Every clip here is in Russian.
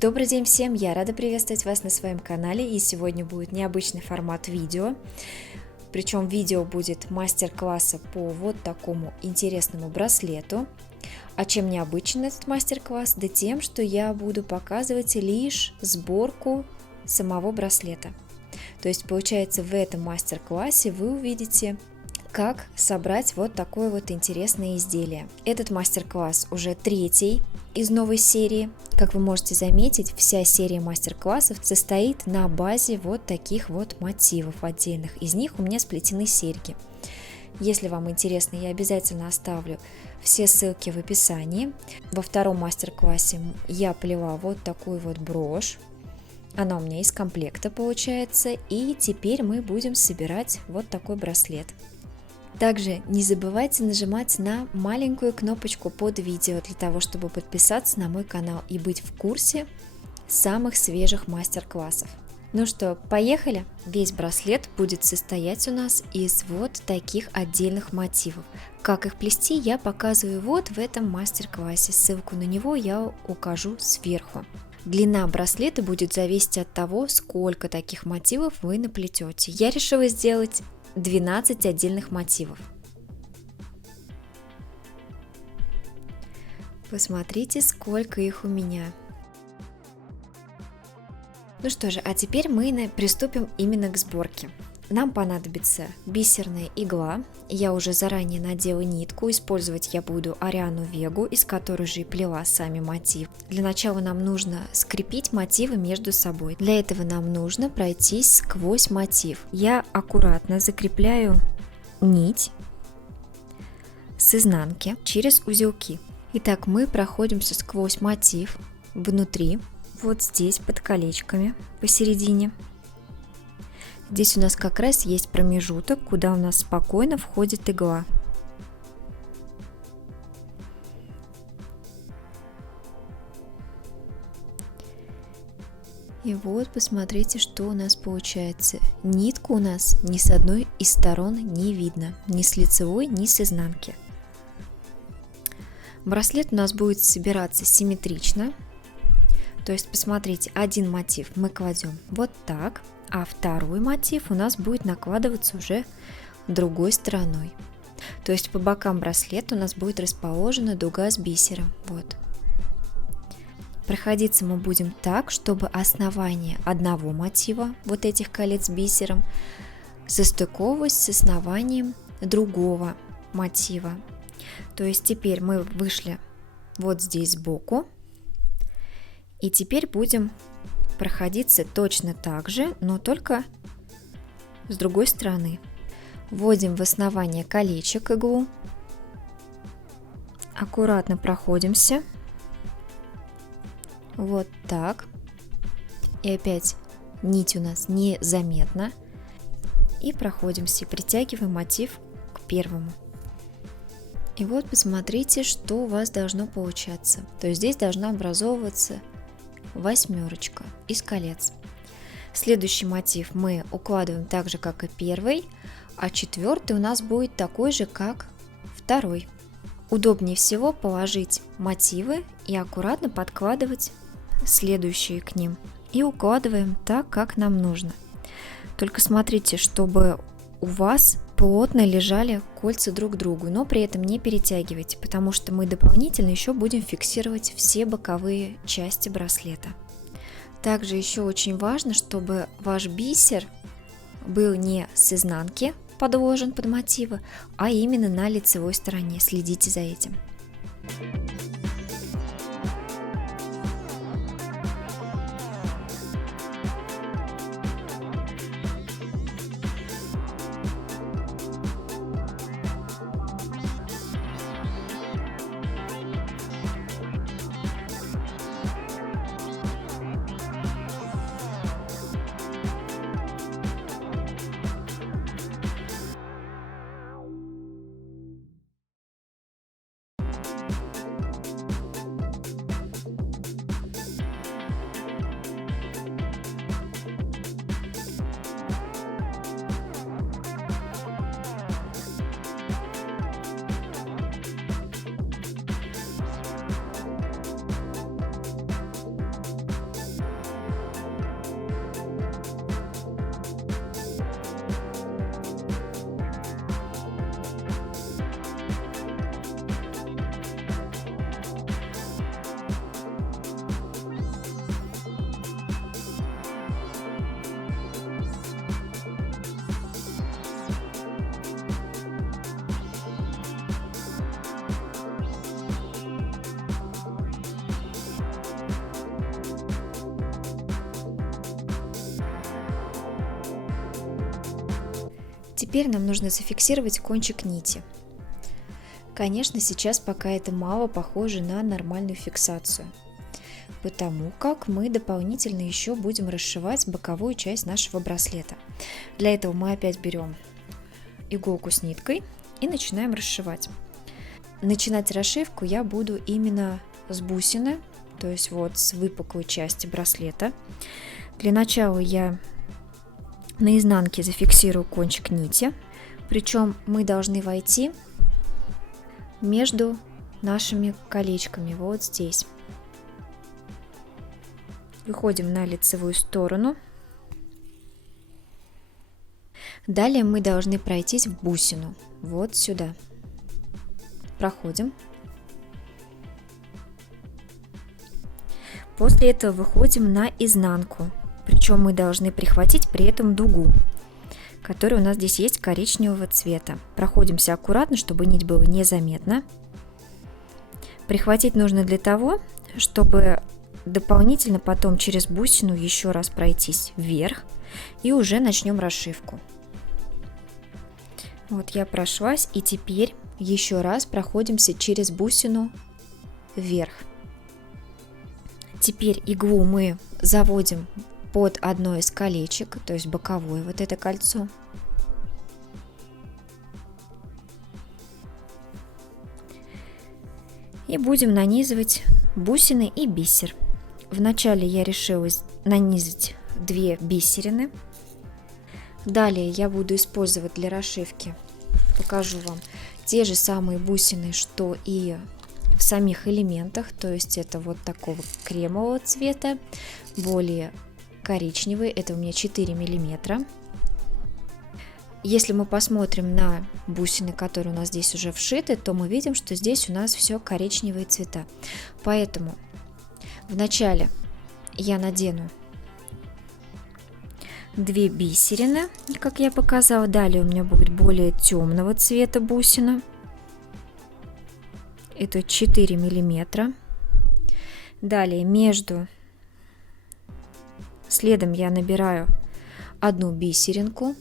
Добрый день всем! Я рада приветствовать вас на своем канале, и сегодня будет необычный формат видео. Причем видео будет мастер-класса по вот такому интересному браслету. А чем необычен этот мастер-класс? Да тем, что я буду показывать лишь сборку самого браслета. То есть получается, в этом мастер-классе вы увидите, как собрать вот такое вот интересное изделие. Этот мастер-класс уже третий из новой серии. Как вы можете заметить, вся серия мастер-классов состоит на базе вот таких вот мотивов отдельных. Из них у меня сплетены серьги. Если вам интересно, я обязательно оставлю все ссылки в описании. Во втором мастер-классе я плела вот такую вот брошь. Она у меня из комплекта получается. И теперь мы будем собирать вот такой браслет. Также не забывайте нажимать на маленькую кнопочку под видео для того, чтобы подписаться на мой канал и быть в курсе самых свежих мастер-классов. Ну что, поехали! Весь браслет будет состоять у нас из вот таких отдельных мотивов. Как их плести, я показываю вот в этом мастер-классе. Ссылку на него я укажу сверху. Длина браслета будет зависеть от того, сколько таких мотивов вы наплетете. Я решила сделать 12 отдельных мотивов. Посмотрите, сколько их у меня. Ну что же, а теперь мы приступим именно к сборке. Нам понадобится бисерная игла. Я уже заранее надела нитку. Использовать я буду Ариану Вегу, из которой же и плела сами мотив. Для начала нам нужно скрепить мотивы между собой. Для этого нам нужно пройтись сквозь мотив. Я аккуратно закрепляю нить с изнанки через узелки. Итак, мы проходимся сквозь мотив внутри, вот здесь под колечками посередине. Здесь у нас как раз есть промежуток, куда у нас спокойно входит игла. И вот посмотрите, что у нас получается. Нитку у нас ни с одной из сторон не видно, ни с лицевой, ни с изнанки. Браслет у нас будет собираться симметрично. То есть, посмотрите, один мотив мы кладем вот так, а второй мотив у нас будет накладываться уже другой стороной. То есть по бокам браслета у нас будет расположена дуга с бисером. Вот. Проходиться мы будем так, чтобы основание одного мотива, вот этих колец с бисером, состыковывалось с основанием другого мотива. То есть теперь мы вышли вот здесь сбоку. И теперь будем проходиться точно так же, но только с другой стороны. Вводим в основание колечек иглу. Аккуратно проходимся. Вот так. И опять нить у нас незаметна. И проходимся, притягиваем мотив к первому. И вот посмотрите, что у вас должно получаться. То есть здесь должна образовываться восьмерочка из колец. Следующий мотив мы укладываем так же, как и первый, а четвертый у нас будет такой же, как второй. Удобнее всего положить мотивы и аккуратно подкладывать следующие к ним. И укладываем так, как нам нужно. Только смотрите, чтобы у вас плотно лежали кольца друг к другу, но при этом не перетягивайте, потому что мы дополнительно еще будем фиксировать все боковые части браслета. Также еще очень важно, чтобы ваш бисер был не с изнанки подложен под мотивы, а именно на лицевой стороне. Следите за этим. Теперь нам нужно зафиксировать кончик нити. Конечно, сейчас пока это мало похоже на нормальную фиксацию, потому как мы дополнительно еще будем расшивать боковую часть нашего браслета. Для этого мы опять берем иголку с ниткой и начинаем расшивать. Начинать расшивку я буду именно с бусины, то есть вот с выпуклой части браслета. Для начала я на изнанке зафиксирую кончик нити, причем мы должны войти между нашими колечками, вот здесь. Выходим на лицевую сторону. Далее мы должны пройтись в бусину, вот сюда. Проходим. После этого выходим на изнанку, причем мы должны прихватить при этом дугу, которая у нас здесь есть коричневого цвета. Проходимся аккуратно, чтобы нить была незаметна. Прихватить нужно для того, чтобы дополнительно потом через бусину еще раз пройтись вверх и уже начнем расшивку. Вот я прошлась, и теперь еще раз проходимся через бусину вверх. Теперь иглу мы заводим под одно из колечек, то есть боковое вот это кольцо. И будем нанизывать бусины и бисер. Вначале я решила нанизать 2 бисерины. Далее я буду использовать для расшивки, покажу вам, те же самые бусины, что и в самих элементах, то есть это вот такого кремового цвета, более коричневый, это у меня 4 миллиметра. Если мы посмотрим на бусины, которые у нас здесь уже вшиты, то мы видим, что здесь у нас все коричневые цвета. Поэтому вначале я надену 2 бисерины, как я показала. Далее у меня будет более темного цвета бусина. Это 4 миллиметра. Далее следом я набираю 1 бисеринку,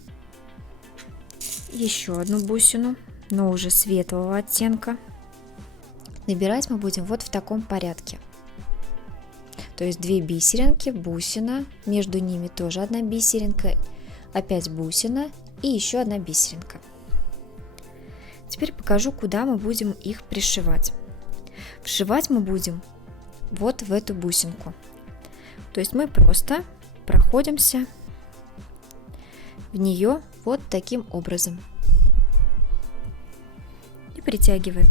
еще 1 бусину, но уже светлого оттенка. Набирать мы будем вот в таком порядке. То есть 2 бисеринки, бусина, между ними тоже 1 бисеринка, опять бусина и еще 1 бисеринка. Теперь покажу, куда мы будем их пришивать. Вшивать мы будем вот в эту бусинку. То есть мы просто проходимся в нее вот таким образом и притягиваем.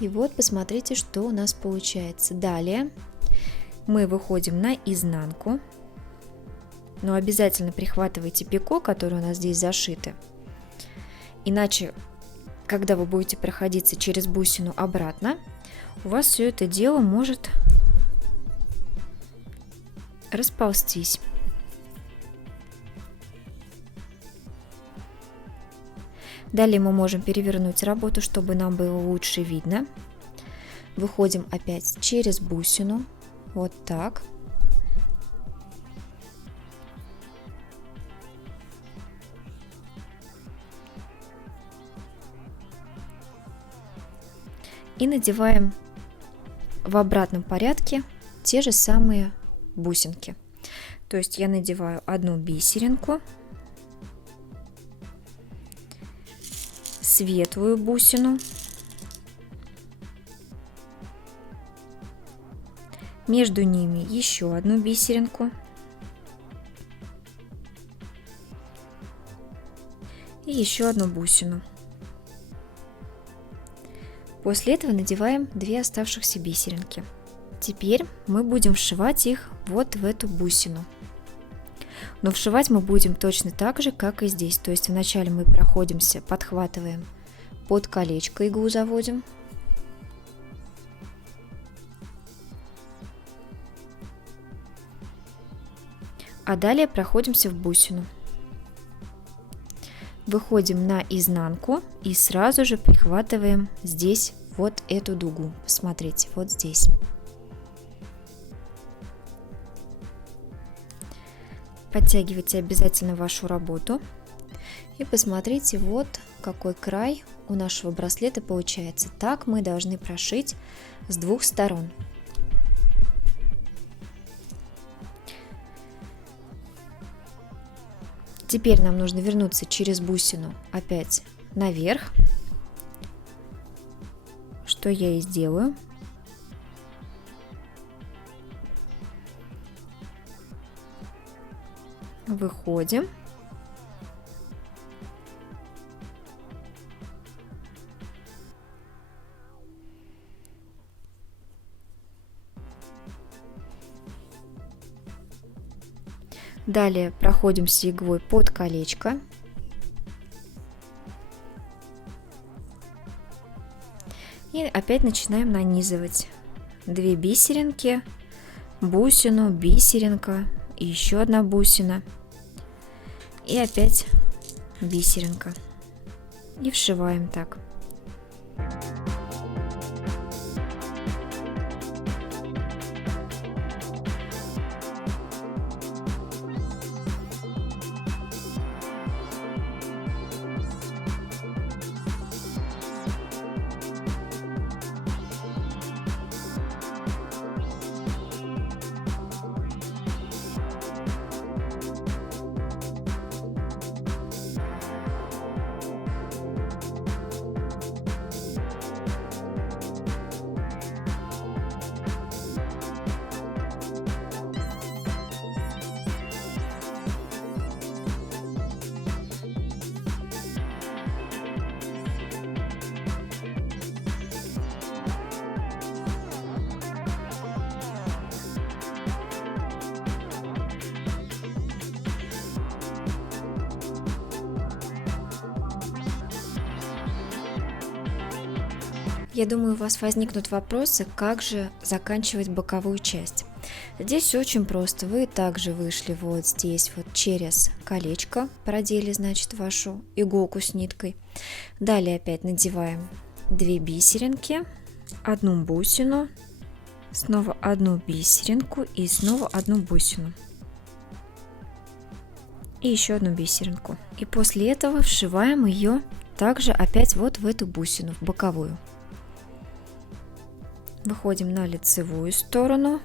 И вот посмотрите, что у нас получается. Далее мы выходим на изнанку, но обязательно прихватывайте пико, которые у нас здесь зашиты, иначе, когда вы будете проходиться через бусину обратно, у вас все это дело может расползтись. Далее мы можем перевернуть работу, чтобы нам было лучше видно. Выходим опять через бусину, вот так. И надеваем в обратном порядке те же самые бусинки. То есть я надеваю 1 бисеринку, светлую бусину, между ними еще 1 бисеринку и еще 1 бусину. После этого надеваем 2 оставшихся бисеринки. Теперь мы будем вшивать их вот в эту бусину. Но вшивать мы будем точно так же, как и здесь. То есть вначале мы проходимся, подхватываем под колечко, иглу заводим. А далее проходимся в бусину. Выходим на изнанку и сразу же прихватываем здесь вот эту дугу. Посмотрите, вот здесь. Подтягивайте обязательно вашу работу. И посмотрите, вот какой край у нашего браслета получается. Так мы должны прошить с двух сторон. Теперь нам нужно вернуться через бусину опять наверх, что я и сделаю. Выходим. Далее проходимся иглой под колечко. И опять начинаем нанизывать 2 бисеринки, бусину, бисеринка и еще одна бусина. И опять бисеринка. И вшиваем так. Я думаю, у вас возникнут вопросы, как же заканчивать боковую часть. Здесь все очень просто. Вы также вышли вот здесь вот через колечко, продели, значит, вашу иголку с ниткой. Далее опять надеваем 2 бисеринки, 1 бусину, снова 1 бисеринку и снова 1 бусину. И еще 1 бисеринку. И после этого вшиваем ее также опять вот в эту бусину, в боковую. Выходим на лицевую сторону.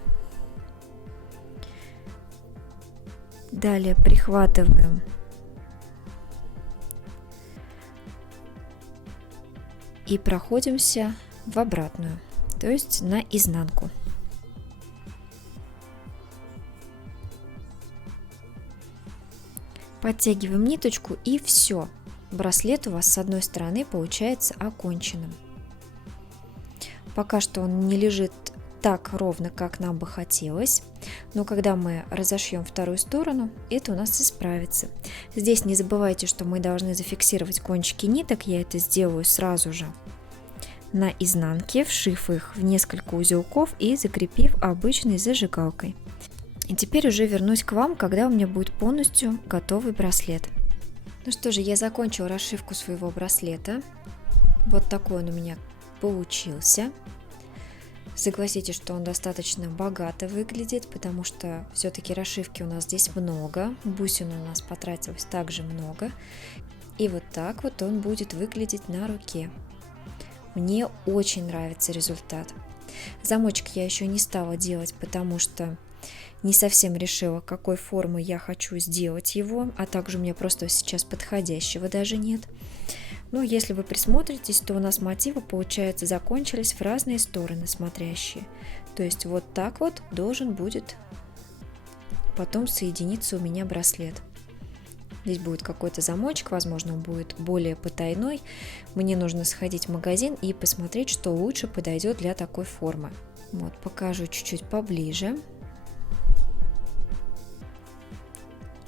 Далее прихватываем и проходимся в обратную, то есть на изнанку. Подтягиваем ниточку, и все. Браслет у вас с одной стороны получается оконченным. Пока что он не лежит так ровно, как нам бы хотелось, но когда мы разошьем вторую сторону, это у нас исправится. Здесь не забывайте, что мы должны зафиксировать кончики ниток, я это сделаю сразу же на изнанке, вшив их в несколько узелков и закрепив обычной зажигалкой. И теперь уже вернусь к вам, когда у меня будет полностью готовый браслет. Ну что же, я закончила расшивку своего браслета. Вот такой он у меня получился. Согласитесь, что он достаточно богато выглядит, потому что все-таки расшивки у нас здесь много, бусин у нас потратилось также много, и вот так вот он будет выглядеть на руке. Мне очень нравится результат. Замочек я еще не стала делать, потому что не совсем решила, какой формы я хочу сделать его, а также у меня просто сейчас подходящего даже нет. Но если вы присмотритесь, то у нас мотивы, получается, закончились в разные стороны смотрящие. То есть вот так вот должен будет потом соединиться у меня браслет. Здесь будет какой-то замочек, возможно, он будет более потайной. Мне нужно сходить в магазин и посмотреть, что лучше подойдет для такой формы. Вот, покажу чуть-чуть поближе.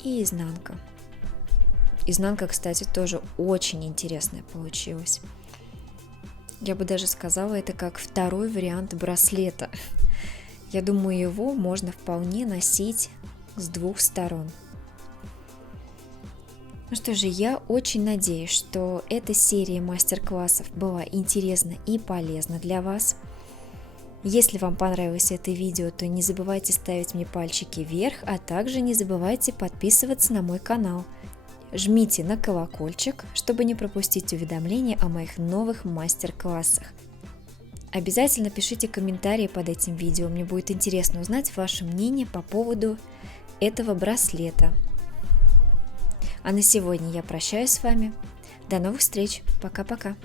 И изнанка. Изнанка, кстати, тоже очень интересная получилась. Я бы даже сказала, это как второй вариант браслета. Я думаю, его можно вполне носить с двух сторон. Ну что же, я очень надеюсь, что эта серия мастер-классов была интересна и полезна для вас. Если вам понравилось это видео, то не забывайте ставить мне пальчики вверх, а также не забывайте подписываться на мой канал. Жмите на колокольчик, чтобы не пропустить уведомления о моих новых мастер-классах. Обязательно пишите комментарии под этим видео, мне будет интересно узнать ваше мнение по поводу этого браслета. А на сегодня я прощаюсь с вами. До новых встреч. Пока-пока.